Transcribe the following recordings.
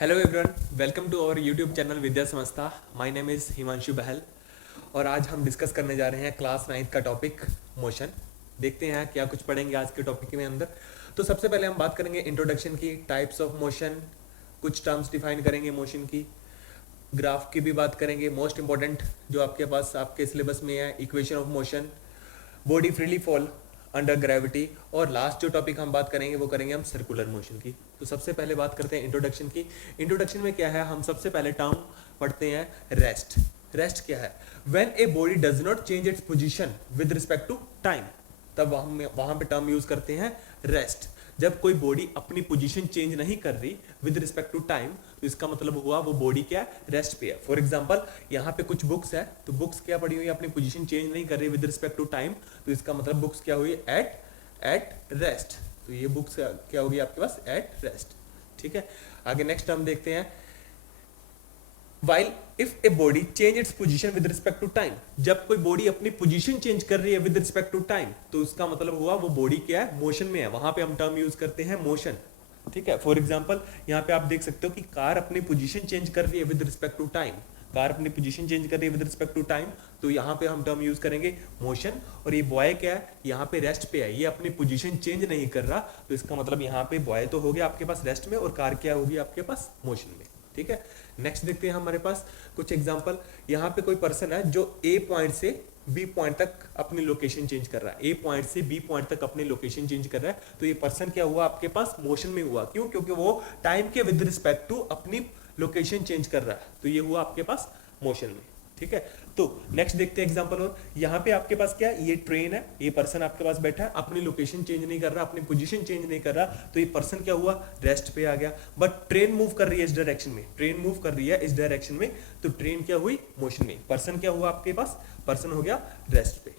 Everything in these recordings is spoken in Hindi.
Hello everyone, welcome to our YouTube channel Vidya Samasta. My name is Himanshu Bahal और आज हम डिस्कस करने जा रहे हैं क्लास 9th का टॉपिक मोशन। देखते हैं क्या कुछ पढ़ेंगे आज के टॉपिक में अंदर। तो सबसे पहले हम बात करेंगे इंट्रोडक्शन की, टाइप्स ऑफ मोशन, कुछ टर्म्स डिफाइन करेंगे मोशन की, ग्राफ की भी बात करेंगे, मोस्ट इंपॉर्टेंट जो आपके पास आपके सिलेबस में है equation of motion, body freely fall under gravity, और लास्ट जो टॉपिक हम बात करेंगे वो करेंगे हम सर्कुलर मोशन की। तो सबसे पहले बात करते हैं इंट्रोडक्शन की। इंट्रोडक्शन में क्या है, हम सबसे पहले टर्म पढ़ते हैं रेस्ट। रेस्ट क्या है? When a body does not change its position with respect to time, तब हम वहां पे टर्म यूज करते हैं रेस्ट। जब कोई बॉडी अपनी पोजीशन चेंज नहीं कर रही विद रिस्पेक्ट टू टाइम, तो इसका मतलब हुआ वो बॉडी क्या है, रेस्ट पे है। फॉर एग्जांपल यहाँ पे कुछ बुक्स है, तो बुक्स क्या पड़ी हुई है, अपनी पोजीशन चेंज नहीं कर रही विद रिस्पेक्ट टू टाइम, तो इसका मतलब बुक्स क्या हुई, एट रेस्ट। तो ये बुक्स क्या होगी आपके पास, एट रेस्ट। ठीक है, आगे नेक्स्ट टर्म देखते हैं, while if a body change its position with respect to time, जब कोई बॉडी अपनी पोजीशन चेंज कर रही है विद रिस्पेक्ट टू टाइम, तो उसका मतलब हुआ वो बॉडी क्या है, मोशन में है। वहां पे हम टर्म यूज करते हैं मोशन। ठीक है, फॉर एग्जांपल यहाँ पे आप देख सकते हो कि कार अपनी पोजीशन चेंज कर रही है with respect to time. Car अपनी पोजीशन चेंज कर रही है विद रिस्पेक्ट टू टाइम, तो यहाँ पे हम टर्म यूज करेंगे मोशन। और ये बॉय क्या है, यहाँ पे रेस्ट पे है, ये अपनी पोजीशन चेंज नहीं कर रहा, तो इसका मतलब यहाँ पे बॉय तो हो गया आपके पास रेस्ट में, और कार क्या होगी आपके पास, मोशन में। ठीक है, नेक्स्ट देखते हैं हमारे पास कुछ एग्जांपल। यहाँ पे कोई पर्सन है जो ए पॉइंट से बी पॉइंट तक अपनी लोकेशन चेंज कर रहा है, ए पॉइंट से बी पॉइंट तक अपनी लोकेशन चेंज कर रहा है, तो ये पर्सन क्या हुआ आपके पास, मोशन में हुआ। क्यों? क्योंकि वो टाइम के विद रिस्पेक्ट टू अपनी लोकेशन चेंज कर रहा है, तो ये हुआ आपके पास मोशन में। ठीक है, तो नेक्स्ट देखते हैं एग्जांपल। और यहाँ पे आपके पास क्या है, ये ट्रेन है, ये पर्सन आपके पास बैठा है, अपनी लोकेशन चेंज नहीं कर रहा, अपनी पोजीशन चेंज नहीं कर रहा, तो ये पर्सन क्या हुआ, रेस्ट पे आ गया। बट ट्रेन मूव कर रही है इस डायरेक्शन में, ट्रेन मूव कर रही है इस डायरेक्शन में, तो ट्रेन क्या हुई, मोशन में। पर्सन क्या हुआ आपके पास, पर्सन हो गया रेस्ट पे।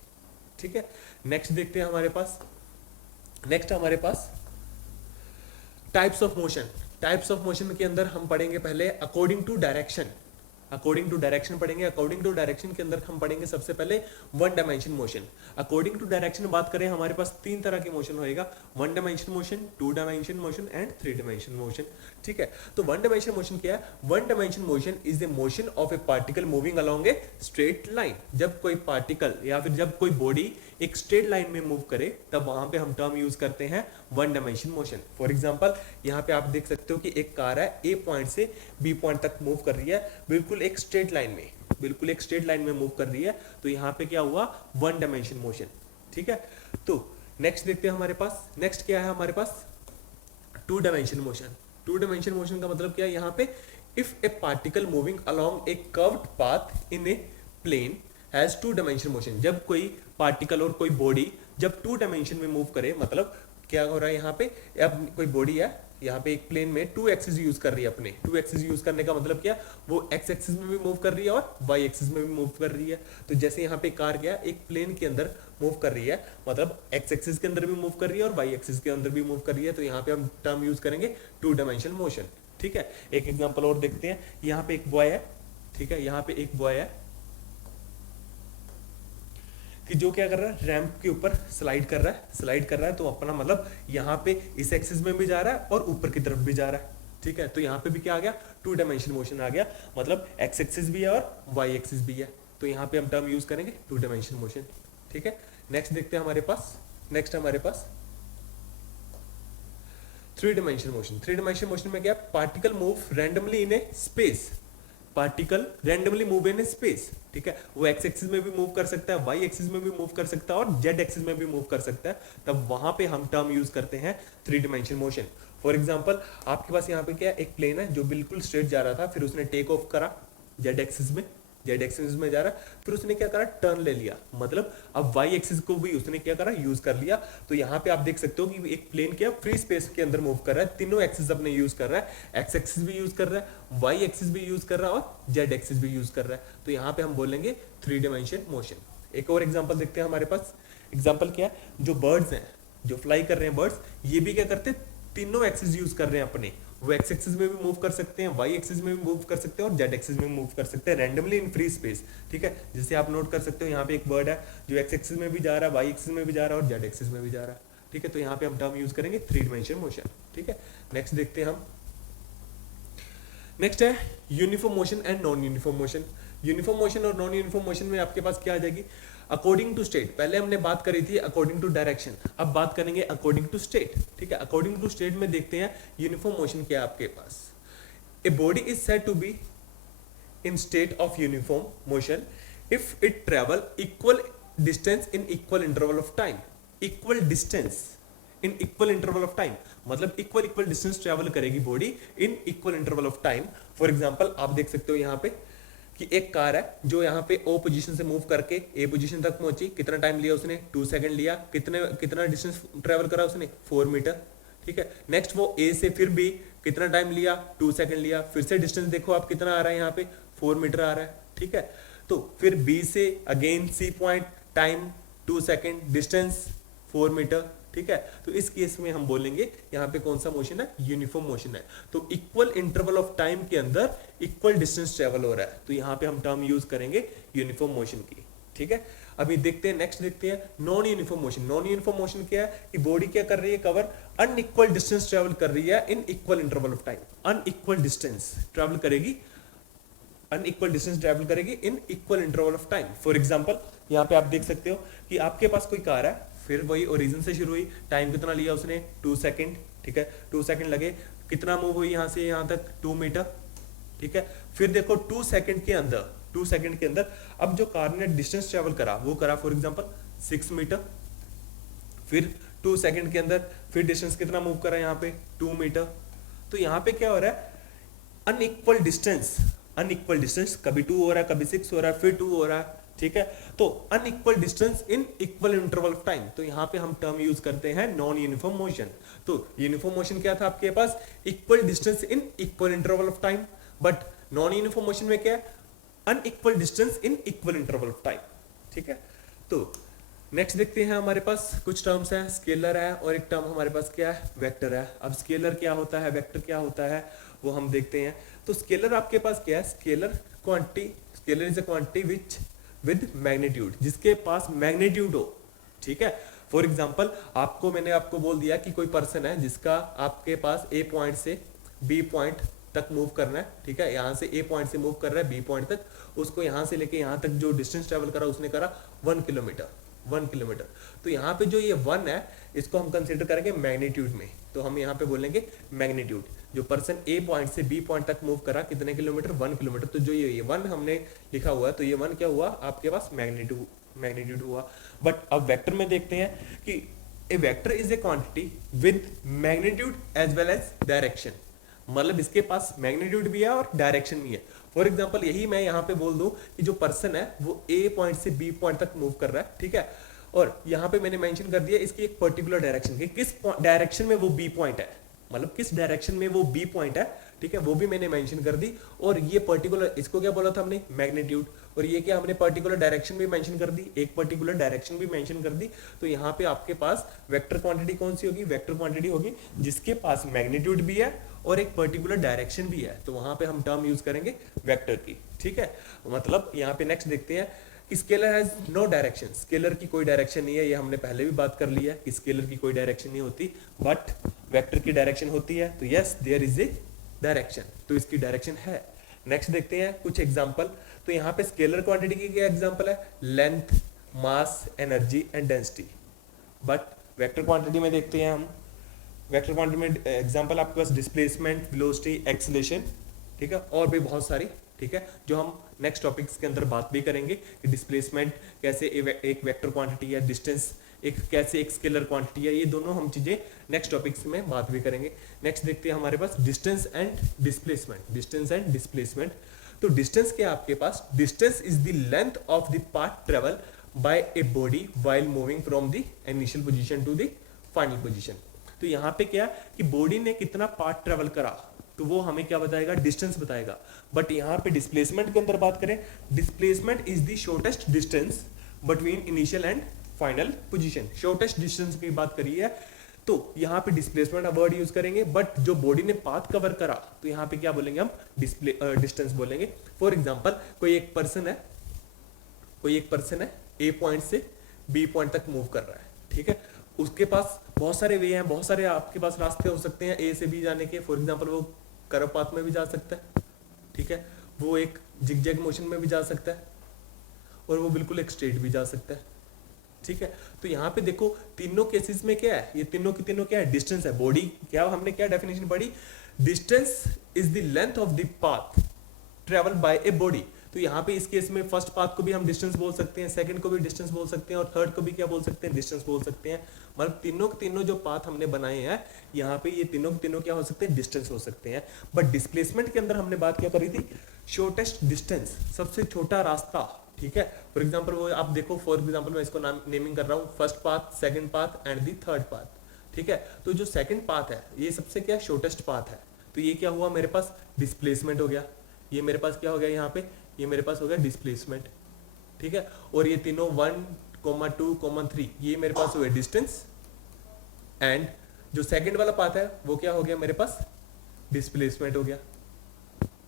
ठीक है, नेक्स्ट देखते हैं हमारे पास, नेक्स्ट हमारे पास types of motion. Types of motion के अंदर हम पढ़ेंगे पहले according to direction. According to direction पढ़ेंगे। अकॉर्डिंग टू डायरेक्शन के अंदर हम पढ़ेंगे सबसे पहले one dimension motion. According to direction बात करें, हमारे पास तीन तरह के मोशन होएगा, one dimension motion, two dimension motion and three dimension motion. ठीक है, तो वन डायमेंशन मोशन क्या है, one dimension motion is the motion of A particle moving along A straight line. जब कोई पार्टिकल या फिर जब कोई बॉडी एक स्ट्रेट लाइन में मूव करे, तब वहां पे हम टर्म यूज करते हैं one dimension motion. For example यहाँ पे आप देख सकते हो कि एक कार है, ए पॉइंट से बी पॉइंट तक मूव कर रही है, बिल्कुल एक स्ट्रेट लाइन में, बिल्कुल एक स्ट्रेट लाइन में मूव कर रही है, तो यहाँ पे क्या हुआ, वन डायमेंशन मोशन। ठीक है, तो नेक्स्ट देखते हैं हमारे पास, नेक्स्ट क्या है हमारे पास, two dimension motion. Two dimension motion का मतलब क्या है, यहाँ पे if a particle moving along a curved path in a plane has two dimension motion. जब कोई पार्टिकल और कोई बॉडी जब टू डायमेंशन में मूव करे, मतलब क्या हो रहा है यहाँ पे, अब कोई बॉडी है यहाँ पे एक प्लेन में टू एक्सिस यूज कर रही है। अपने टू एक्सिस यूज करने का मतलब क्या, वो एक्स एक्सिस में भी मूव कर रही है और वाई एक्सिस में भी मूव कर रही है। तो जैसे यहाँ पे कार क्या एक प्लेन के अंदर मूव कर रही है, मतलब एक्स एक्सिस के अंदर भी मूव कर रही है और वाई एक्सिस के अंदर भी मूव कर रही है, तो यहाँ पे हम टर्म यूज करेंगे टू डायमेंशन मोशन। ठीक है, एक एग्जाम्पल और देखते हैं। यहाँ पे एक बॉय है, ठीक है, यहाँ पे एक बॉय है कि जो क्या कर रहा है, रैंप के ऊपर स्लाइड कर रहा है, स्लाइड कर रहा है, तो अपना मतलब यहाँ पे इस एक्सिस में भी जा रहा है और ऊपर की तरफ भी जा रहा है। ठीक है, तो यहाँ पे भी क्या आ गया, टू डायमेंशन मोशन आ गया, मतलब एक्स एक्सिस भी है और वाई एक्सिस भी है, तो यहाँ पे हम टर्म यूज करेंगे टू डायमेंशन मोशन। ठीक है, नेक्स्ट देखते हैं हमारे पास, नेक्स्ट हमारे पास three dimension motion. Three dimension motion में क्या, particle move randomly in a space, particle randomly move in space. ठीक है, वो एक्स एक्सिस में भी मूव कर सकता है, वाई एक्सिस में भी मूव कर सकता है और जेड एक्सिस में भी मूव कर सकता है, तब वहां पे हम टर्म यूज करते हैं three dimension motion. For example आपके पास यहाँ पे क्या, एक प्लेन है जो बिल्कुल स्ट्रेट जा रहा था, फिर उसने टेक ऑफ करा जेड एक्सिस में, जेड एक्सिस में जा रहा है, फिर उसने क्या करा, टर्न ले लिया, मतलब अब वाई एक्सिस को भी उसने क्या करा, यूज कर लिया। तो यहाँ पे आप देख सकते हो कि एक प्लेन क्या फ्री स्पेस के अंदर मूव कर रहा है, तीनों एक्सिस अपने यूज कर रहा है, एक्स एक्सिस भी यूज कर रहा है, वाई एक्सिस भी यूज कर रहा है और जेड एक्सिस भी यूज कर रहा है, तो यहाँ पे हम बोलेंगे थ्री डायमेंशन मोशन। एक और एग्जाम्पल देखते हैं हमारे पास। एग्जाम्पल क्या है, जो बर्ड्स हैं, जो फ्लाई कर रहे हैं बर्ड्स, ये भी क्या करते हैं, तीनों एक्सिस यूज कर रहे हैं अपने, वो एक्स एक्सिस में भी मूव कर सकते हैं, वाई एक्सिस में भी मूव कर सकते हैं और जेड एक्सिस में मूव कर सकते हैं रैंडमली इन फ्री स्पेस। ठीक है, जैसे आप नोट कर सकते हो यहाँ पे एक बर्ड है जो एक्स एक्सिस में भी जा रहा है, वाई एक्सिस में भी जा रहा है और जेड एक्सिस में भी जा रहा है। ठीक है, तो यहाँ पे हम टर्म यूज करेंगे थ्री डायमेंशन मोशन। ठीक है, नेक्स्ट देखते हैं हम नेक्स्ट है uniform motion and non uniform motion. Uniform motion और नॉन यूनिफॉर्म मोशन में आपके पास क्या आ जाएगी, अकॉर्डिंग टू स्टेट। पहले हमने बात करी थी अकॉर्डिंग टू डायरेक्शन, अब बात करेंगे अकॉर्डिंग टू स्टेट। ठीक है, अकॉर्डिंग टू स्टेट में देखते हैं यूनिफॉर्म मोशन क्या है आपके पास। A body is said to be in state of uniform motion if it travel equal distance in equal interval of time। equal distance in equal interval of time मतलब equal distance travel करेगी body in equal interval of time। For example आप देख सकते हो यहाँ पे कि एक कार है जो यहाँ पे ओ पोजीशन से मूव करके ए पोजीशन तक पहुंची, कितना टाइम लिया उसने, 2 सेकंड लिया। कितना डिस्टेंस ट्रेवल करा उसने, 4 मीटर। ठीक है, नेक्स्ट वो ए से फिर भी कितना टाइम लिया, 2 सेकंड लिया। फिर से डिस्टेंस देखो आप कितना आ रहा है यहाँ पे, 4 मीटर आ रहा है। ठीक है, तो फिर बी से again C point, time 2 second, distance 4 metre. ठीक है, तो इस केस में हम बोलेंगे यहाँ पे कौन सा मोशन है, यूनिफॉर्म मोशन है। तो इक्वल इंटरवल ऑफ टाइम के अंदर इक्वल डिस्टेंस ट्रेवल हो रहा है, तो यहाँ पे हम टर्म यूज करेंगे यूनिफॉर्म मोशन की। ठीक है, अभी देखते हैं, नेक्स्ट देखते हैं non uniform motion. Non uniform motion क्या है कि बॉडी क्या कर रही है, कवर अनइक्वल डिस्टेंस ट्रेवल कर रही है इन equal interval of time. Unequal distance travel करेगी, अनइक्वल डिस्टेंस ट्रेवल करेगी इन equal interval of time. For example यहाँ पे आप देख सकते हो कि आपके पास कोई कार है, फिर वही ओरिजिन से शुरू हुई, टाइम कितना लिया उसने, 2 सेकंड। ठीक है, 2 सेकंड लगे, कितना मूव हुई यहाँ से यहाँ तक, 2 मीटर। ठीक है, फिर देखो 2 सेकंड के अंदर अब जो कार ने डिस्टेंस ट्रेवल करा वो करा फॉर एग्जांपल 6 मीटर। फिर 2 सेकंड के अंदर फिर डिस्टेंस कितना मूव करा यहाँ पे, 2 मीटर। तो यहाँ पे क्या हो रहा है, अनइक्वल डिस्टेंस, कभी 2 हो रहा है, कभी 6 हो रहा है, फिर 2 हो रहा है। ठीक है, तो unequal distance in equal interval of time, तो यहाँ पे हम टर्म यूज करते हैं नॉन यूनिफॉर्म मोशन। तो यूनिफॉर्म मोशन क्या था आपके पास, equal distance in equal interval of time, but non uniform motion में क्या है, unequal distance in equal interval of time. ठीक है, तो नेक्स्ट देखते हैं, हमारे पास कुछ टर्म्स हैं, स्केलर है और एक टर्म हमारे पास क्या है, वेक्टर है। अब स्केलर क्या होता है, वेक्टर क्या होता है, वो हम देखते हैं। तो स्केलर आपके पास क्या है, scalar is a quantity which with magnitude, जिसके पास मैग्नीट्यूड हो। ठीक है, फॉर एग्जांपल मैंने आपको बोल दिया कि कोई पर्सन है जिसका आपके पास ए पॉइंट से बी पॉइंट तक मूव करना है। ठीक है, यहाँ से ए पॉइंट से मूव कर रहा है बी पॉइंट तक, उसको यहाँ से लेके यहाँ तक जो डिस्टेंस ट्रेवल करा उसने करा 1 किलोमीटर। तो यहाँ पे जो ये 1 है इसको हम कंसिडर करेंगे मैग्नीट्यूड में, तो हम यहाँ पे बोलेंगे मैग्नीट्यूड। जो पर्सन ए पॉइंट से बी पॉइंट तक मूव करा कितने किलोमीटर, 1 किलोमीटर। तो जो ये 1 हमने लिखा हुआ है, तो ये 1 क्या हुआ आपके पास, मैग्नीट्यूड हुआ। बट अब वेक्टर में देखते हैं कि a vector is a quantity with magnitude as well as direction, मतलब इसके पास मैग्नीट्यूड भी है और डायरेक्शन भी है। फॉर एग्जांपल यही मैं यहाँ पे बोल दूं कि जो पर्सन है वो ए पॉइंट से बी पॉइंट तक मूव कर रहा है। ठीक है, और यहाँ पे मैंने मेंशन कर दिया इसकी एक पर्टिकुलर डायरेक्शन की, किस डायरेक्शन में वो बी पॉइंट है, मतलब किस डायरेक्शन में वो बी पॉइंट है। ठीक है, वो भी मैंने मेंशन कर दी। और ये पर्टिकुलर, इसको क्या बोला था हमने, मैग्नीट्यूड। और ये क्या हमने पर्टिकुलर डायरेक्शन भी मेंशन कर दी, एक पर्टिकुलर डायरेक्शन भी मेंशन कर दी। तो यहाँ पे आपके पास वेक्टर क्वांटिटी कौन सी होगी, वेक्टर क्वांटिटी होगी जिसके पास मैग्नीट्यूड भी है और एक पर्टिकुलर डायरेक्शन भी है, तो वहां पे हम टर्म यूज करेंगे वेक्टर की। ठीक है, मतलब यहाँ पे नेक्स्ट देखते हैं, scalar has no direction. Scalar की कोई डायरेक्शन नहीं है, ये हमने पहले भी बात कर लिया है कि स्केलर की कोई डायरेक्शन नहीं होती, बट वेक्टर की डायरेक्शन होती है। तो yes, there is a direction, तो इसकी डायरेक्शन है। नेक्स्ट देखते हैं कुछ एग्जांपल। तो यहाँ पे स्केलर क्वांटिटी की क्या एग्जांपल है, length, mass, energy and density. But vector quantity में देखते हैं हम, वेक्टर क्वांटिटी में एग्जांपल आपके पास डिस्प्लेसमेंट, वेलोसिटी, एक्सीलरेशन। ठीक है, और भी बहुत सारी। ठीक है, जो हम नेक्स्ट टॉपिक्स के अंदर बात भी करेंगे कि डिस्प्लेसमेंट कैसे एक वेक्टर क्वांटिटी है, डिस्टेंस कैसे एक स्केलर क्वांटिटी है, ये दोनों हम चीजें नेक्स्ट टॉपिक्स में बात भी करेंगे। नेक्स्ट देखते हैं हमारे पास डिस्टेंस एंड डिस्प्लेसमेंट। तो डिस्टेंस क्या आपके पास, distance is the length of the path travel by a body while moving from the initial position to the final position. तो यहाँ पे क्या कि बॉडी ने कितना पाथ ट्रेवल करा, तो वो हमें क्या बताएगा, डिस्टेंस बताएगा। बट यहाँ पे डिस्प्लेसमेंट के अंदर बात करें, displacement is the shortest distance between initial and final position. Shortest distance की बात करी है, तो यहाँ पे डिस्प्लेसमेंट वर्ड यूज करेंगे। बट जो बॉडी ने पाथ कवर करा, तो यहाँ पे क्या बोलेंगे हम, डिस्टेंस बोलेंगे। फॉर एग्जाम्पल कोई एक पर्सन है ए पॉइंट से बी पॉइंट तक मूव कर रहा है। ठीक है, उसके पास बहुत सारे वे हैं, बहुत सारे आपके पास रास्ते हो सकते हैं ए से बी जाने के। फॉर एग्जांपल वो कर्व पाथ में भी जा सकता है, ठीक है, वो एक जिगजैग मोशन में भी जा सकता है और वो बिल्कुल एक स्ट्रेट भी जा सकता है। ठीक है, तो यहाँ पे देखो तीनों केसेस में क्या है, ये तीनों की तीनों क्या है, डिस्टेंस है। बॉडी क्या, हमने क्या डेफिनेशन पढ़ी, distance is the length of the path travel by a body. तो यहाँ पे इस केस में फर्स्ट पाथ को भी हम डिस्टेंस बोल सकते हैं, सेकंड को भी डिस्टेंस बोल सकते हैं और थर्ड को भी क्या बोल सकते हैं, डिस्टेंस बोल सकते हैं। मतलब तीनों के तीनों जो पाथ हमने बनाए हैं यहाँ पे, ये तीनों के तीनों क्या हो सकते हैं, डिस्टेंस हो सकते हैं। बट डिस्प्लेसमेंट के अंदर हमने बात क्या करी थी, शॉर्टेस्ट डिस्टेंस, सबसे छोटा रास्ता। ठीक है, फॉर एग्जाम्पल वो आप देखो, फॉर एग्जाम्पल मैं इसको नाम नेमिंग कर रहा हूँ, first path, second path and the third path. ठीक है, तो जो सेकंड पाथ है ये सबसे क्या शॉर्टेस्ट पाथ है, तो ये क्या हुआ मेरे पास, डिस्प्लेसमेंट हो गया। ये मेरे पास क्या हो गया यहाँ पे, ये मेरे पास हो गया डिस्प्लेसमेंट। ठीक है, और ये तीनों 1, 2, 3 ये मेरे पास हुए डिस्टेंस, एंड जो सेकंड वाला पाथ है वो क्या हो गया मेरे पास, डिस्प्लेसमेंट हो गया।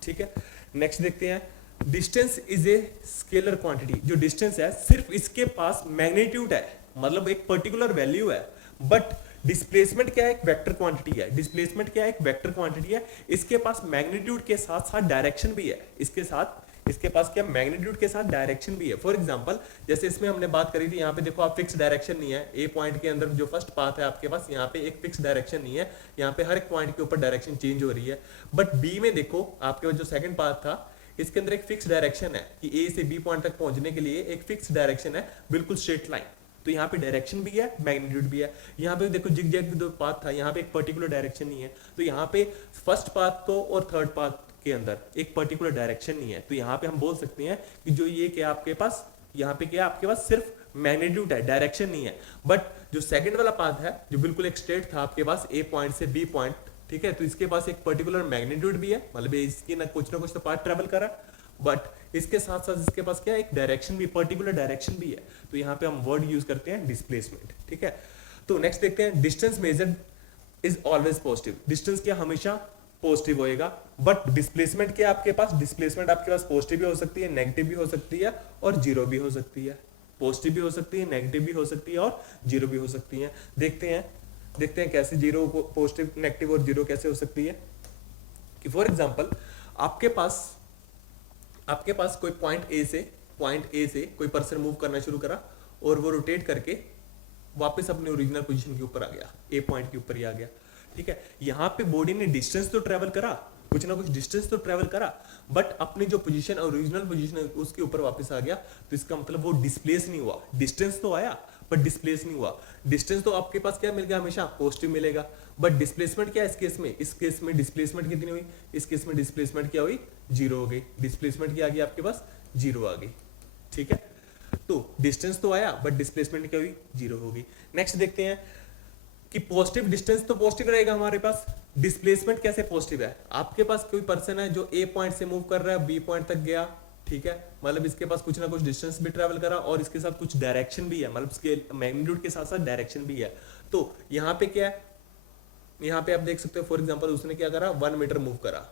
ठीक है, नेक्स्ट देखते हैं, distance is a scalar quantity. जो डिस्टेंस है सिर्फ इसके पास मैग्नीट्यूड है, मतलब एक पर्टिकुलर वैल्यू है, बट डिस्प्लेसमेंट क्या है, एक वेक्टर क्वांटिटी है। डिस्प्लेसमेंट क्या है, एक वेक्टर क्वांटिटी है, इसके पास मैग्नीट्यूड के साथ साथ डायरेक्शन भी है, इसके पास क्या, मैग्नीट्यूड के साथ डायरेक्शन भी है। फॉर एग्जांपल जैसे इसमें हमने बात करी थी, यहाँ पे देखो आप फिक्स डायरेक्शन नहीं है, ए पॉइंट के अंदर जो फर्स्ट पाथ है आपके पास, यहाँ पे एक फिक्स डायरेक्शन नहीं है, यहाँ पे हर एक पॉइंट के ऊपर डायरेक्शन चेंज हो रही है। बट बी में देखो आपके पास जो सेकंड पाथ था, इसके अंदर एक फिक्स डायरेक्शन है कि ए से बी पॉइंट तक पहुंचने के लिए एक फिक्स डायरेक्शन है, बिल्कुल स्ट्रेट लाइन। तो यहाँ पे डायरेक्शन भी है, मैग्नीट्यूड भी है। यहाँ पे देखो जिगजैग दो पाथ था, यहाँ पे एक पर्टिकुलर डायरेक्शन नहीं है, तो यहाँ पे फर्स्ट पाथ को और थर्ड पाथ के अंदर एक पर्टिकुलर डायरेक्शन नहीं है, तो यहाँ पे हम बोल सकते हैं कि जो ये क्या आपके पास, यहाँ पे क्या आपके पास सिर्फ मैग्नीट्यूड है, डायरेक्शन नहीं है। बट जो सेकंड वाला पाथ है जो बिल्कुल एक स्ट्रेट था आपके पास ए पॉइंट से बी पॉइंट, ठीक है, तो इसके पास एक पर्टिकुलर मैग्नीट्यूड भी है, मतलब इसकी ना कुछ तो पाथ ट्रेवल करा, बट इसके साथ साथ इसके पास क्या है, एक डायरेक्शन भी, पर्टिकुलर डायरेक्शन भी है। तो यहाँ पे हम वर्ड यूज करते हैं डिस्प्लेसमेंट। ठीक है, तो नेक्स्ट देखते हैं, distance measured is always positive. Distance क्या हमेशा पॉजिटिव होएगा, बट डिस्प्लेसमेंट क्या आपके पास, डिस्प्लेसमेंट आपके पास पॉजिटिव भी हो सकती है, नेगेटिव भी हो सकती है और जीरो भी हो सकती है। पॉजिटिव भी हो सकती है, नेगेटिव भी हो सकती है और जीरो भी हो सकती है। देखते हैं कैसे जीरो, पॉजिटिव, नेगेटिव और जीरो कैसे हो सकती है। कि फॉर एग्जांपल आपके पास कोई पॉइंट ए से कोई पर्सन मूव करना शुरू करा और वो रोटेट करके वापस अपने ओरिजिनल पोजीशन के ऊपर आ गया, ए पॉइंट के ऊपर ही आ गया। ठीक है, यहाँ पे बॉडी ने डिस्टेंस तो ट्रेवल करा, कुछ ना कुछ डिस्टेंस तो ट्रेवल करा, बट अपनी जो पोजीशन, ओरिजिनल पोजीशन उसके ऊपर वापस आ गया। तो इसका मतलब वो डिस्प्लेस नहीं हुआ, डिस्टेंस तो आया बट डिस्प्लेस नहीं हुआ। डिस्टेंस तो आपके पास क्या मिल गया, हमेशा पॉजिटिव मिलेगा, बट डिस्प्लेसमेंट क्या है इस केस में डिस्प्लेसमेंट कितनी हुई, इस केस में डिस्प्लेसमेंट क्या हुई, जीरो हो गई। डिस्प्लेसमेंट क्या आ गई आपके पास, जीरो आ गई। ठीक है, तो डिस्टेंस तो आया बट डिस्प्लेसमेंट क्या हुई, जीरो हो गई। नेक्स्ट देखते हैं कि पॉजिटिव, डिस्टेंस तो पॉजिटिव रहेगा हमारे पास, डिस्प्लेसमेंट कैसे पॉजिटिव है। आपके पास कोई पर्सन है जो ए पॉइंट से मूव कर रहा है, बी पॉइंट तक गया, ठीक है, मतलब इसके पास कुछ ना कुछ डिस्टेंस भी ट्रेवल करा और इसके साथ कुछ डायरेक्शन भी है, मतलब इसके मैग्नीट्यूड के साथ साथ डायरेक्शन भी है। तो यहाँ पे क्या है, यहाँ पे आप देख सकते हो, फॉर एग्जांपल उसने क्या करा, 1 मीटर मूव करा,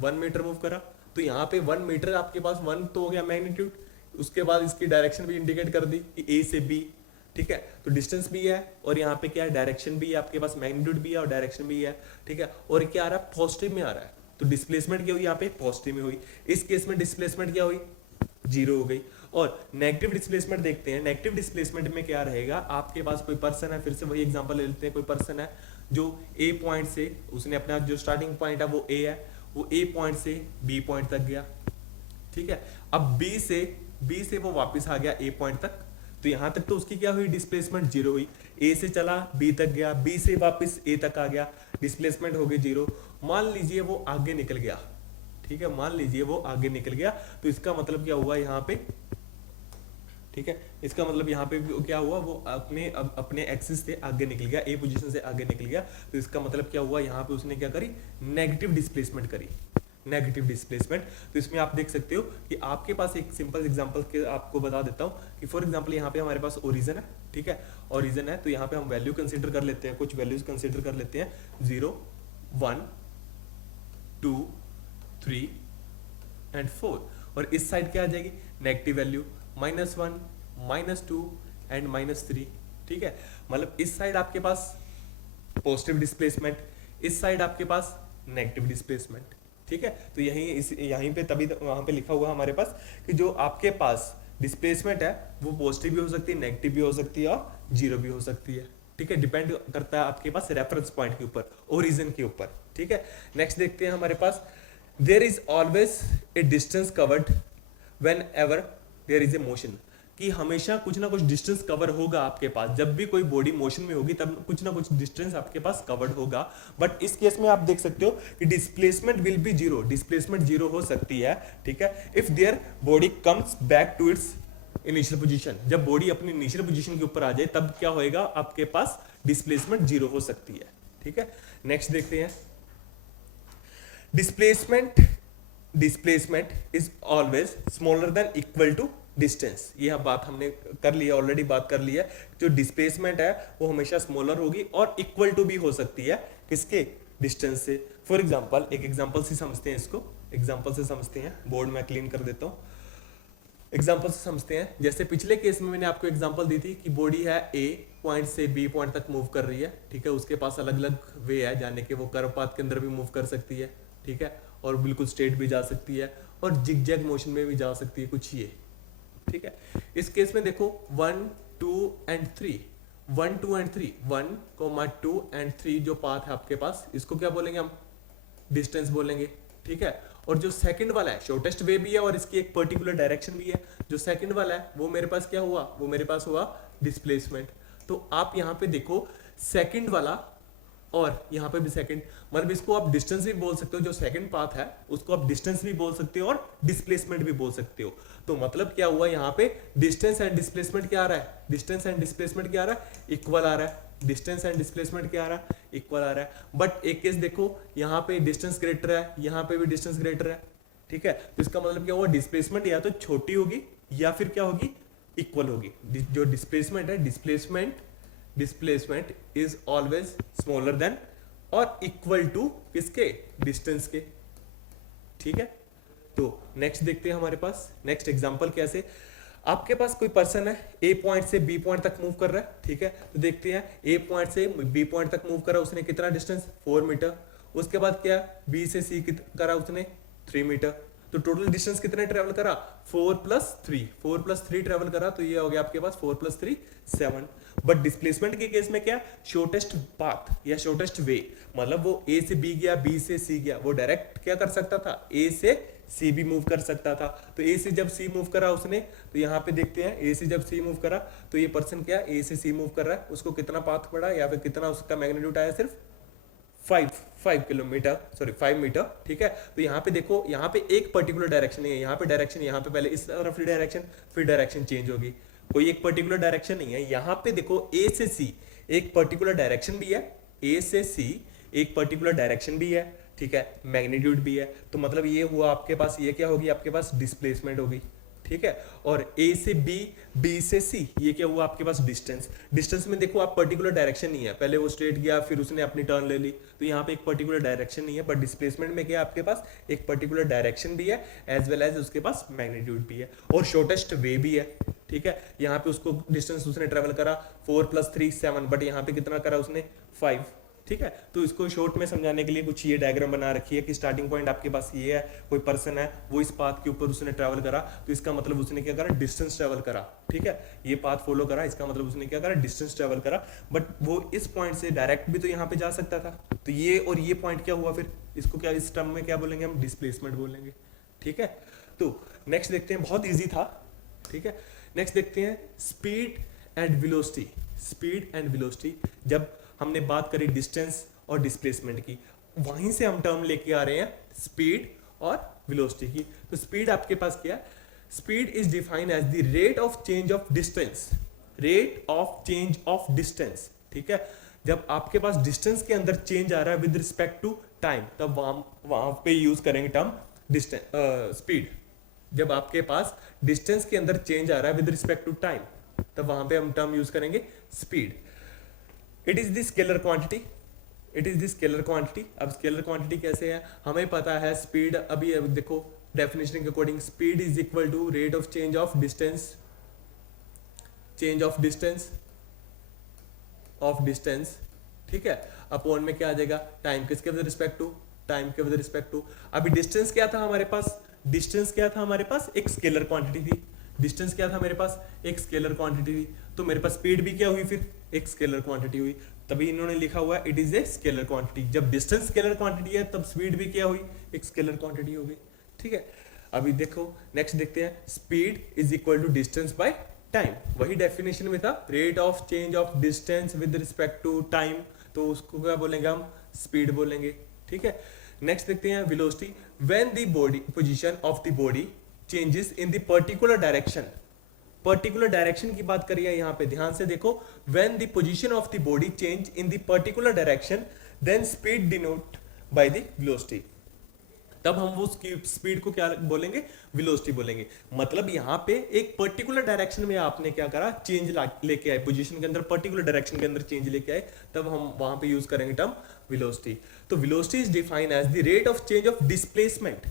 1 मीटर मूव करा, तो यहाँ पे 1 मीटर आपके पास 1 तो हो गया मैग्नीट्यूड, उसके बाद इसकी डायरेक्शन भी इंडिकेट कर दी कि ए से बी। ठीक है, तो डिस्टेंस भी है और यहाँ पे क्या है, डायरेक्शन भी है, आपके पास मैग्नीट्यूड भी है और डायरेक्शन भी है। ठीक है, और क्या आ रहा है, पॉजिटिव में आ रहा है, तो डिस्प्लेसमेंट क्या हुई, यहाँ पे पॉजिटिव में हुई। इस केस में डिस्प्लेसमेंट क्या हुई, जीरो हो गई। और नेगेटिव डिस्प्लेसमेंट देखते हैं, नेगेटिव डिस्प्लेसमेंट में क्या रहेगा, आपके पास कोई पर्सन है, फिर से वही एग्जांपल ले लेते हैं, कोई पर्सन है जो ए पॉइंट से, उसने अपना जो स्टार्टिंग पॉइंट है वो ए है, वो ए पॉइंट से बी पॉइंट तक गया। ठीक है, अब बी से वो वापस आ गया ए पॉइंट तक, तो यहां तक तो उसकी क्या हुई, डिस्प्लेसमेंट जीरो हुई। ए से चला बी तक गया, बी से वापस ए तक आ गया, डिस्प्लेसमेंट हो गई जीरो। मान लीजिए वो आगे निकल गया, ठीक है, मान लीजिए वो आगे निकल गया, तो इसका मतलब क्या हुआ यहाँ पे, ठीक है, इसका मतलब यहाँ पे क्या हुआ, वो अपने एक्सिस से आगे निकल गया, ए पोजीशन से आगे निकल गया। तो इसका मतलब क्या हुआ, यहाँ पे उसने क्या करी, नेगेटिव डिस्प्लेसमेंट करी, नेगेटिव डिस्प्लेसमेंट। तो इसमें आप देख सकते हो कि आपके पास एक सिंपल एग्जांपल के आपको बता देता हूँ कि फॉर एग्जांपल यहाँ पे हमारे पास ओरिजिन है, ठीक है, ओरिजिन है, तो यहाँ पे हम वैल्यू कंसीडर कर लेते हैं, कुछ वैल्यूज कंसीडर कर लेते हैं, 0, 1, 2, 3 एंड 4, और इस साइड क्या आ जाएगी, नेगेटिव वैल्यू, -1, -2 एंड -3। ठीक है, मतलब इस साइड आपके पास पॉजिटिव डिस्प्लेसमेंट, इस साइड आपके पास नेगेटिव डिस्प्लेसमेंट। ठीक है। तो यहीं पे तभी वहां पे लिखा हुआ हमारे पास कि जो आपके पास डिस्प्लेसमेंट है वो पॉजिटिव भी हो सकती है, नेगेटिव भी हो सकती है और जीरो भी हो सकती है। ठीक है, डिपेंड करता है आपके पास रेफरेंस पॉइंट के ऊपर, ओरिजिन के ऊपर। ठीक है, नेक्स्ट देखते हैं हमारे पास, there is always a distance covered whenever there is a motion, कि हमेशा कुछ ना कुछ डिस्टेंस कवर होगा आपके पास, जब भी कोई बॉडी मोशन में होगी तब कुछ ना कुछ डिस्टेंस आपके पास कवर्ड होगा। बट इस केस में आप देख सकते हो कि displacement will be zero, displacement zero हो सकती है। ठीक है, if there body comes back to its initial position, जब बॉडी अपनी इनिशियल पोजीशन के ऊपर आ जाए तब क्या होएगा, आपके पास डिस्प्लेसमेंट जीरो हो सकती है। ठीक है, नेक्स्ट देखते हैं, displacement is always smaller than equal to distance. ये बात हमने कर ली है, ऑलरेडी बात कर ली है। जो डिस्प्लेसमेंट है वो हमेशा स्मॉलर होगी और इक्वल टू भी हो सकती है, किसके, डिस्टेंस से। फॉर एग्जांपल, एक एग्जांपल से समझते हैं इसको, एग्जांपल से समझते हैं, बोर्ड में क्लीन कर देता हूँ, एग्जांपल से समझते हैं। जैसे पिछले केस में मैंने आपको एग्जांपल दी थी कि बॉडी है ए पॉइंट से बी पॉइंट तक मूव कर रही है। ठीक है, उसके पास अलग अलग वे है जाने के, वो कर्व पाथ के अंदर भी मूव कर सकती है। ठीक है, और बिल्कुल स्ट्रेट भी जा सकती है और जिग-जैग मोशन में भी जा सकती है, कुछ ये। ठीक है, इस केस में देखो 1 2 एंड 3, 1 2 एंड 3, 1 2 एंड 3 जो पाथ है आपके पास, इसको क्या बोलेंगे हम, डिस्टेंस बोलेंगे। ठीक है, और जो सेकंड वाला है शॉर्टेस्ट वे भी है और इसकी एक पर्टिकुलर डायरेक्शन भी है। जो सेकंड वाला है वो मेरे पास क्या हुआ, वो मेरे पास हुआ डिस्प्लेसमेंट। तो आप यहाँ पे देखो सेकंड वाला और यहाँ पे भी सेकंड, मतलब इसको आप डिस्टेंस भी बोल सकते हो, जो सेकंड पाथ है उसको आप डिस्टेंस भी बोल सकते हो और डिस्प्लेसमेंट भी बोल सकते हो। तो मतलब क्या हुआ, यहाँ पे डिस्टेंस एंड डिस्प्लेसमेंट क्या आ रहा है, डिस्टेंस एंड डिस्प्लेसमेंट क्या आ रहा है, इक्वल आ रहा है। डिस्टेंस एंड डिस्प्लेसमेंट क्या आ रहा है, इक्वल आ रहा है। बट एक केस देखो, यहाँ पे डिस्टेंस ग्रेटर है, यहाँ पे भी डिस्टेंस ग्रेटर है। ठीक है, तो इसका मतलब क्या हुआ, डिस्प्लेसमेंट या तो छोटी होगी या फिर क्या होगी, इक्वल होगी। जो डिस्प्लेसमेंट है, displacement is always smaller then और इक्वल टू किसके, डिस्टेंस के। ठीक है, तो नेक्स्ट देखते हैं हमारे पास, नेक्स्ट एग्जांपल कैसे, आपके पास कोई पर्सन है ए पॉइंट से बी पॉइंट तक मूव कर रहा है। ठीक है, तो देखते हैं ए पॉइंट से बी पॉइंट तक मूव करा उसने, कितना डिस्टेंस, 4 मीटर। उसके बाद क्या, बी से सी करा उसने 3 मीटर। तो टोटल डिस्टेंस कितने ट्रेवल करा, 4 + 3 ट्रेवल करा। तो ये हो गया आपके पास 4 + 3 7। बट डिस्प्लेसमेंट के केस में क्या, शॉर्टेस्ट पाथ या शॉर्टेस्ट वे, मतलब वो ए से बी गया, बी से सी गया, वो डायरेक्ट क्या कर सकता था, ए से सी भी मूव कर सकता था। तो ए से जब सी मूव करा उसने, तो यहाँ पे देखते हैं ए से जब सी मूव करा तो ये पर्सन क्या, ए से सी मूव कर रहा है, उसको कितना पाथ पड़ा या फिर कितना उसका मैग्नीट्यूड आया, सिर्फ 5 किलोमीटर, सॉरी 5 मीटर। ठीक है, तो यहाँ पे देखो, यहाँ पे एक पर्टिकुलर डायरेक्शन नहीं है, यहाँ पे डायरेक्शन, यहाँ पे पहले इस तरफ डायरेक्शन, फिर डायरेक्शन चेंज होगी, कोई एक पर्टिकुलर डायरेक्शन नहीं है। यहाँ पे देखो ए से सी एक पर्टिकुलर डायरेक्शन भी है, ए से सी एक पर्टिकुलर डायरेक्शन भी है। ठीक है, मैग्नीट्यूड भी है। तो मतलब ये हुआ आपके पास, ये क्या होगी आपके पास, डिस्प्लेसमेंट होगी। ठीक है, और ए से बी, बी से सी, ये क्या हुआ आपके पास, डिस्टेंस। डिस्टेंस में देखो आप पर्टिकुलर डायरेक्शन नहीं है, पहले वो स्ट्रेट गया फिर उसने अपनी टर्न ले ली, तो यहाँ पे एक पर्टिकुलर डायरेक्शन नहीं है। बट डिस्प्लेसमेंट में क्या है, आपके पास एक पर्टिकुलर डायरेक्शन भी है एज वेल एज उसके पास मैग्नीट्यूड भी है और शॉर्टेस्ट वे भी है। ठीक है, यहाँ पे उसको डिस्टेंस उसने ट्रेवल करा 4 + 3 7, बट यहाँ पे कितना करा उसने, 5। ठीक है, तो इसको शॉर्ट में समझाने के लिए कुछ ये डायग्राम बना रखी है कि स्टार्टिंग पॉइंट आपके पास ये है, कोई पर्सन है वो इस पाथ के ऊपर उसने ट्रैवल करा, तो इसका मतलब उसने क्या करा, डिस्टेंस ट्रैवल करा। ठीक है, ये पाथ फॉलो करा, इसका मतलब उसने क्या करा, डिस्टेंस ट्रैवल करा। बट वो इस पॉइंट से डायरेक्ट भी तो यहाँ पे जा सकता था, तो ये और ये पॉइंट क्या हुआ, फिर इसको क्या, इस टर्म में क्या बोलेंगे हम, डिस्प्लेसमेंट बोलेंगे। ठीक है, तो नेक्स्ट देखते हैं, बहुत ईजी था। ठीक है, नेक्स्ट देखते हैं speed and velocity. Speed and velocity, जब हमने बात करी डिस्टेंस और डिस्प्लेसमेंट की, वहीं से हम टर्म लेके आ रहे हैं स्पीड और वेलोसिटी की। तो स्पीड आपके पास क्या है, speed is defined as the rate of change of distance, rate of change of distance. ठीक है, जब आपके पास डिस्टेंस के अंदर चेंज आ रहा है विद रिस्पेक्ट टू टाइम, तब वहां पे यूज करेंगे टर्म डिस्टेंस, स्पीड। जब आपके पास डिस्टेंस के अंदर चेंज आ रहा है विद रिस्पेक्ट टू टाइम, तब वहां पे हम टर्म यूज करेंगे speed. It is the scalar quantity, it is the scalar quantity. अब स्केलर क्वांटिटी कैसे है, हमें पता है स्पीड, अभी देखो डेफिनेशन के according, speed is equal to rate of change of distance, change of distance. ठीक है, अपॉन में क्या आ जाएगा, टाइम, किसके विद रिस्पेक्ट टू टाइम के विद रिस्पेक्ट टू। अभी डिस्टेंस क्या था हमारे पास, डिस्टेंस क्या था हमारे पास, एक स्केलर क्वांटिटी थी। डिस्टेंस क्या था मेरे पास, एक स्केलर क्वांटिटी थी। तो मेरे पास स्पीड भी क्या हुई, फिर एक स्केलर क्वांटिटी हुई। तभी इन्होंने लिखा हुआ है it is a scalar quantity. जब डिस्टेंस स्केलर क्वांटिटी है तब स्पीड भी क्या हुई, एक स्केलर क्वांटिटी हो गई। ठीक है, अभी देखो नेक्स्ट देखते हैं, speed is equal to distance by time. वही डेफिनेशन में था, rate of change of distance with respect to time, तो उसको क्या बोलेंगे हम, स्पीड बोलेंगे। ठीक है, नेक्स्ट देखते हैं velocity. When the body position of the body changes in the particular direction. Particular direction की बात करिए यहाँ पे, ध्यान से देखो, when the position of the body change in the particular direction then speed denote by the velocity. तब हम वो स्पीड को क्या बोलेंगे, वेलोसिटी बोलेंगे। मतलब यहाँ पे एक पर्टिकुलर डायरेक्शन में आपने क्या करा, चेंज लेके आए पोजीशन के अंदर, पर्टिकुलर डायरेक्शन के अंदर चेंज लेके आए, तब हम वहां पे यूज करेंगे टर्म वेलोसिटी। तो velocity is defined as the rate of change of displacement.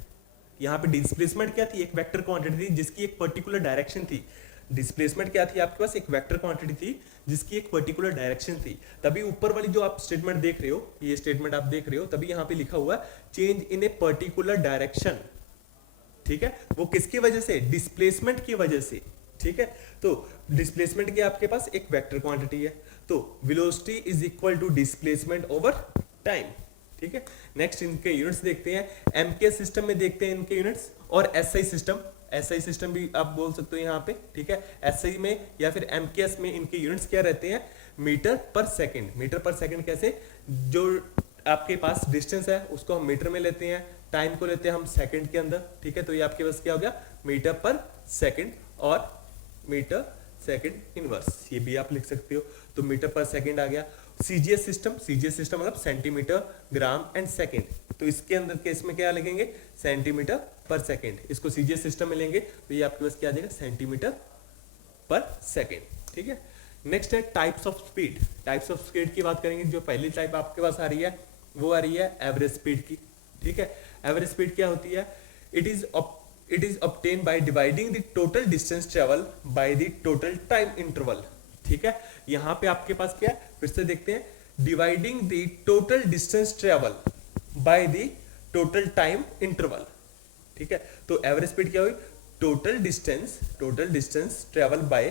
यहाँ पे डिस्प्लेसमेंट क्या थी, एक वेक्टर क्वांटिटी थी जिसकी एक पर्टिकुलर डायरेक्शन थी। डिस्प्लेसमेंट क्या थी आपके पास, एक वेक्टर क्वांटिटी थी जिसकी एक पर्टिकुलर डायरेक्शन थी। तभी ऊपर वाली जो आप स्टेटमेंट देख रहे हो, ये स्टेटमेंट आप देख रहे हो, तभी यहाँ पे लिखा हुआ है change in a particular direction. ठीक है, वो किसकी वजह से, डिस्प्लेसमेंट की वजह से। ठीक है, तो डिस्प्लेसमेंट की आपके पास एक वेक्टर क्वांटिटी है, तो velocity is equal to displacement over time. ठीक है, नेक्स्ट इनके यूनिट्स देखते हैं, एमकेएस सिस्टम में देखते हैं इनके यूनिट्स, और एसआई सिस्टम, एसआई सिस्टम भी आप बोल सकते हो यहाँ पे। ठीक है, एसआई में या फिर एमकेएस में इनके यूनिट्स क्या रहते हैं, मीटर पर सेकंड। मीटर पर सेकंड कैसे, जो आपके पास डिस्टेंस है उसको हम मीटर में लेते हैं, टाइम को लेते हैं हम सेकंड के अंदर। ठीक है, तो ये आपके पास क्या हो गया, मीटर पर सेकंड और मीटर सेकंड इनवर्स, ये भी आप लिख सकते हो। तो मीटर पर सेकंड आ गया। सीजीएस सिस्टम, सीजीएस सिस्टम मतलब सेंटीमीटर, ग्राम एंड सेकंड, तो इसके अंदर केस में क्या लिखेंगे, सेंटीमीटर पर सेकंड। इसको सीजीएस सिस्टम में लेंगे तो ये आपके पास क्या आ जाएगा, सेंटीमीटर पर सेकंड। ठीक है, नेक्स्ट है types of speed. Types of speed की बात करेंगे, जो पहली टाइप आपके पास आ रही है वो आ रही है एवरेज स्पीड की। ठीक है, एवरेज स्पीड क्या होती है, it is obtained by dividing the total distance travel by the total time interval। ठीक है, यहां पे आपके पास क्या है, फिर से देखते हैं, dividing the total distance travel by the total time interval. ठीक है, तो एवरेज स्पीड क्या हुई, total distance travel by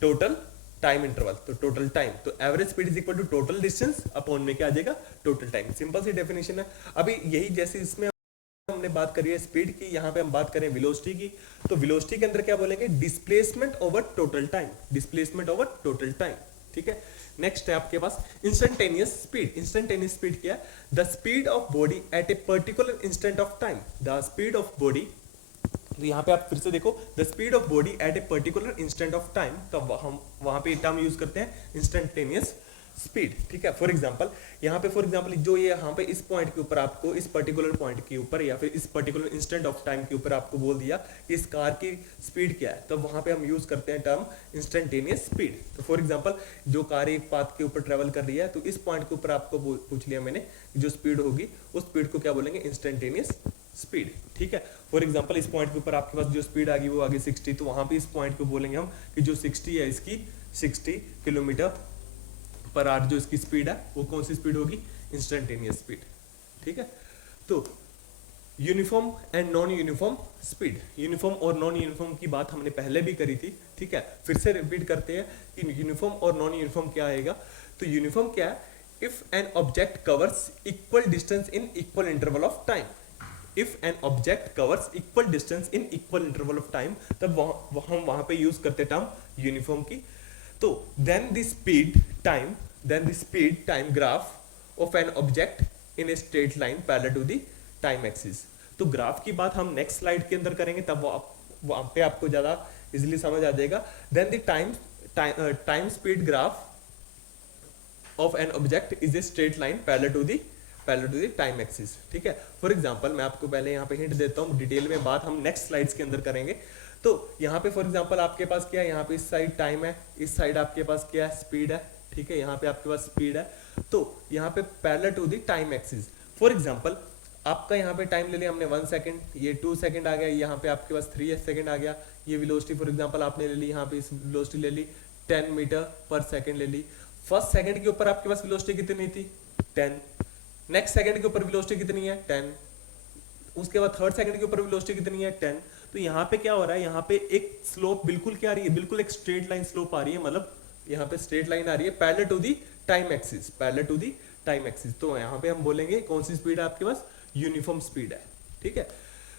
total time interval, तो टोटल टाइम, तो average speed is equal to total distance upon में क्या आ जाएगा, टोटल टाइम। सिंपल सी डेफिनेशन है। अभी यही जैसे इसमें हमने बात करी है स्पीड की, यहाँ पे हम बात करें वेलोसिटी की, तो वेलोसिटी के अंदर क्या बोलेंगे, displacement over total time, displacement over total time. ठीक है, नेक्स्ट है आपके पास इंस्टेंटेनियस स्पीड। इंस्टेंटेनियस स्पीड क्या है, the speed of body at a particular instant of time. The speed of body, तो यहाँ पे आप फिर से देखो, the speed of body at a particular instant of time, तो हम वहां पे टर्म यूज करते हैं इंस्टेंटेनियस स्पीड। ठीक है, फॉर एग्जांपल यहाँ पे, फॉर एग्जांपल जो ये यहाँ पे इस पॉइंट के ऊपर आपको, इस पर्टिकुलर पॉइंट के ऊपर या फिर इस पर्टिकुलर इंस्टेंट ऑफ टाइम के ऊपर आपको बोल दिया कि इस कार की स्पीड क्या है, तो वहां पे हम यूज करते हैं टर्म इंस्टेंटेनियस स्पीड। तो फॉर एग्जांपल जो कार एक पाथ के ऊपर ट्रेवल कर रही है, तो इस पॉइंट के ऊपर आपको पूछ लिया मैंने, जो स्पीड होगी उस स्पीड को क्या बोलेंगे, इंस्टेंटेनियस स्पीड। ठीक है, फॉर एग्जांपल इस पॉइंट के ऊपर आपके पास जो स्पीड आ गई वो आ गई 60, तो वहां पे इस पॉइंट को बोलेंगे हम कि जो 60 है इसकी 60 किलोमीटर पर आवर जो इसकी स्पीड है वो कौन सी स्पीड होगी, इंस्टेंटेनियस स्पीड। ठीक है, तो uniform and non uniform speed. Uniform और नॉन यूनिफॉर्म की बात हमने पहले भी करी थी। ठीक है, फिर से रिपीट करते हैं कि यूनिफॉर्म और नॉन यूनिफॉर्म क्या आएगा। तो यूनिफॉर्म क्या है, if an object covers equal distance in equal interval of time. If an object covers equal distance in equal interval of time, तब हम वहां पे यूज करते टर्म यूनिफॉर्म की। तो then the speed time graph of an object in a straight line parallel to the time axis. तो ग्राफ की बात हम नेक्स्ट स्लाइड के अंदर करेंगे, तब वहां पे आपको ज्यादा इजीली समझ आ जाएगा। Then the time speed graph of an object is a straight line parallel to the time axis. ठीक है, फॉर एग्जांपल मैं आपको पहले यहाँ पे हिंट देता हूँ, डिटेल में बात हम नेक्स्ट स्लाइड्स के अंदर करेंगे। तो यहाँ पे फॉर एग्जांपल आपके पास क्या है, यहाँ पे इस साइड टाइम है, इस साइड आपके पास क्या है, स्पीड है। ठीक है, यहाँ पे आपके पास स्पीड है, तो यहाँ पे parallel to the time axis. For example आपका यहाँ पे टाइम ले लिया हमने 1 सेकंड, ये 2 सेकंड आ गया, यहाँ पे आपके पास 3 सेकंड आ गया। ये वेलोसिटी फॉर एग्जांपल आपने ले ली, यहाँ पे इस वेलोसिटी ले ली 10 मीटर पर सेकंड ले ली। फर्स्ट सेकंड के ऊपर आपके पास वेलोसिटी कितनी थी, 10। नेक्स्ट सेकंड के ऊपर वेलोसिटी कितनी है 10, उसके बाद थर्ड सेकंड के ऊपर वेलोसिटी कितनी है 10। तो यहाँ पे क्या हो रहा है, यहाँ पे एक स्लोप बिल्कुल क्या आ रही है, बिल्कुल एक स्ट्रेट लाइन स्लोप आ रही है, मतलब यहाँ पे स्ट्रेट लाइन आ रही है parallel to the time axis, parallel to the time axis. तो यहाँ पे हम बोलेंगे कौन सी स्पीड है आपके पास, यूनिफॉर्म स्पीड है, ठीक है।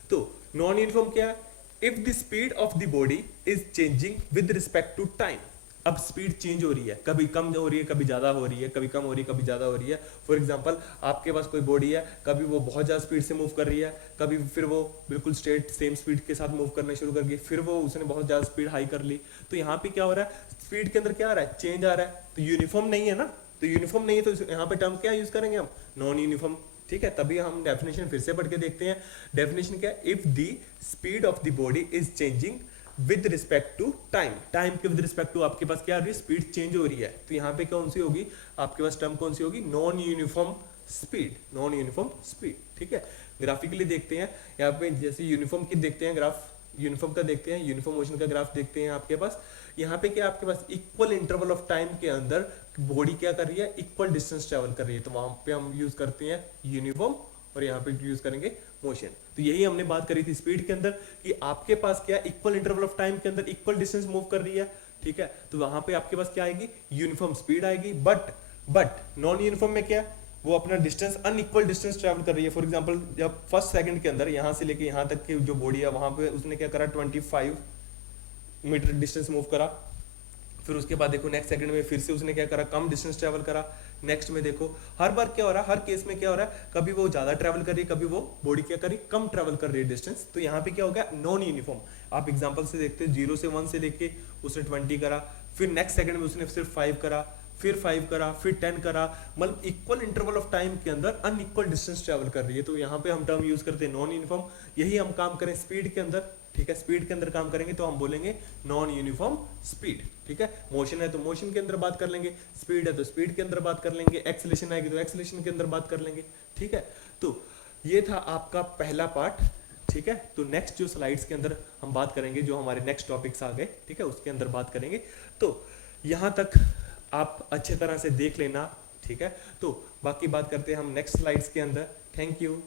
तो नॉन यूनिफॉर्म क्या है, if the speed of the body is changing with respect to time. अब स्पीड चेंज हो रही है, कभी कम हो रही है, कभी ज्यादा हो रही है, कभी कम हो रही है, कभी ज्यादा हो रही है। फॉर एग्जांपल आपके पास कोई बॉडी है, कभी वो बहुत ज्यादा स्पीड से मूव कर रही है, कभी फिर वो बिल्कुल स्ट्रेट सेम स्पीड के साथ मूव करना शुरू कर गई, फिर वो उसने बहुत ज्यादा स्पीड हाई कर ली। तो यहाँ पे क्या हो रहा है, स्पीड के अंदर क्या आ रहा है, चेंज आ रहा है। तो यूनिफॉर्म नहीं है ना, तो यूनिफॉर्म नहीं है, तो यहाँ पे टर्म क्या यूज करेंगे हम, नॉन यूनिफॉर्म, ठीक है। तभी हम डेफिनेशन फिर से पढ़ के देखते हैं। डेफिनेशन क्या है, if the speed of the body is changing with respect to time, time के विद रिस्पेक्ट टू आपके पास क्या आ रही है, स्पीड चेंज हो रही है। तो यहाँ पे कौन सी होगी आपके पास टर्म, कौन सी होगी, non uniform speed, non uniform speed, ठीक है। ग्राफिकली देखते हैं यहाँ पे, जैसे यूनिफॉर्म की देखते हैं ग्राफ, यूनिफॉर्म का देखते हैं, यूनिफॉर्म मोशन का ग्राफ देखते हैं आपके पास। यहाँ पे क्या आपके पास इक्वल इंटरवल ऑफ टाइम के अंदर बॉडी क्या कर रही है, इक्वल डिस्टेंस ट्रेवल कर रही है। तो वहां पे हम यूज करते हैं यूनिफॉर्म, और यहाँ पे यूज करेंगे मोशन। तो यही हमने बात करी थी स्पीड के अंदर कि आपके पास क्या इक्वल इंटरवल ऑफ टाइम के अंदर इक्वल डिस्टेंस मूव कर रही है, ठीक है। तो वहां पे आपके पास क्या आएगी, यूनिफॉर्म स्पीड आएगी। बट नॉन यूनिफॉर्म में क्या, वो अपना डिस्टेंस अनइक्वल डिस्टेंस ट्रैवल कर रही है। फॉर एग्जांपल जब फर्स्ट सेकंड के अंदर यहाँ से लेके यहाँ तक की जो बॉडी है, वहां पे उसने क्या करा, 25 मीटर डिस्टेंस मूव करा। फिर उसके बाद देखो नेक्स्ट सेकंड में फिर से उसने क्या करा, कम डिस्टेंस ट्रैवल करा। नेक्स्ट में देखो हर बार क्या हो रहा है, हर केस में क्या हो रहा है, कभी वो ज्यादा ट्रैवल कर रही है, कभी वो बॉडी क्या करी, कम ट्रैवल कर रही है डिस्टेंस। तो यहाँ पे क्या हो गया, नॉन यूनिफॉर्म। आप एग्जांपल से देखते हैं 0 से 1 से लेके उसने 20 करा, फिर नेक्स्ट सेकंड में उसने सिर्फ 5 करा, फिर 5 करा, फिर 10 करा, मतलब इक्वल इंटरवल ऑफ टाइम के अंदर अनइक्वल डिस्टेंस ट्रैवल कर रही है। तो यहाँ पे हम टर्म यूज करते हैं नॉन यूनिफॉर्म। यही हम काम करें स्पीड के अंदर, ठीक है। स्पीड के अंदर काम करेंगे तो हम बोलेंगे नॉन यूनिफॉर्म स्पीड, ठीक है। मोशन है तो मोशन के अंदर बात कर लेंगे, स्पीड है तो स्पीड के अंदर बात कर लेंगे, एक्सेलेरेशन आएगी तो एक्सेलेरेशन के अंदर बात कर लेंगे, ठीक है। तो ये था आपका पहला पार्ट, ठीक है। तो नेक्स्ट जो स्लाइड्स के अंदर हम बात करेंगे, जो हमारे नेक्स्ट टॉपिक्स आ गए, ठीक है, उसके अंदर बात करेंगे। तो यहाँ तक आप अच्छे तरह से देख लेना, ठीक है। तो बाकी बात करते हैं हम नेक्स्ट स्लाइड्स के अंदर। Thank you.